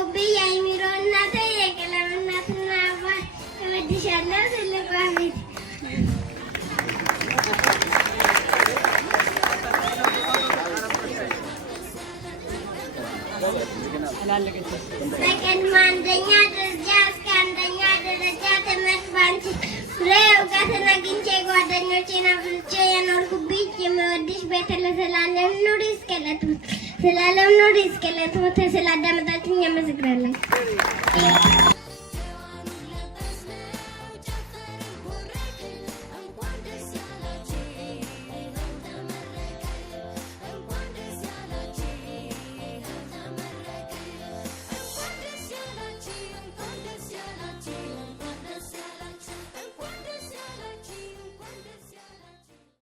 የኖርኩብኝ የአይሚሮ እናቴ የቀለም እናትና አባት እወድሻለሁ ትልቋ ቤት በቅድመ አንደኛ ደረጃ እስከ አንደኛ ደረጃ ትምህርት ባንቺ ፍሬ እውቀትን አግኝቼ ጓደኞቼን አፍርቼ የኖርኩብኝ የምወድሽ በተለዘላለም ኑሪ እስከ ዕለተ ሞት ስላለም ኑሪ እስከ ዕለተ ሞት ስላዳመጣችሁኝ አመሰግናለሁ።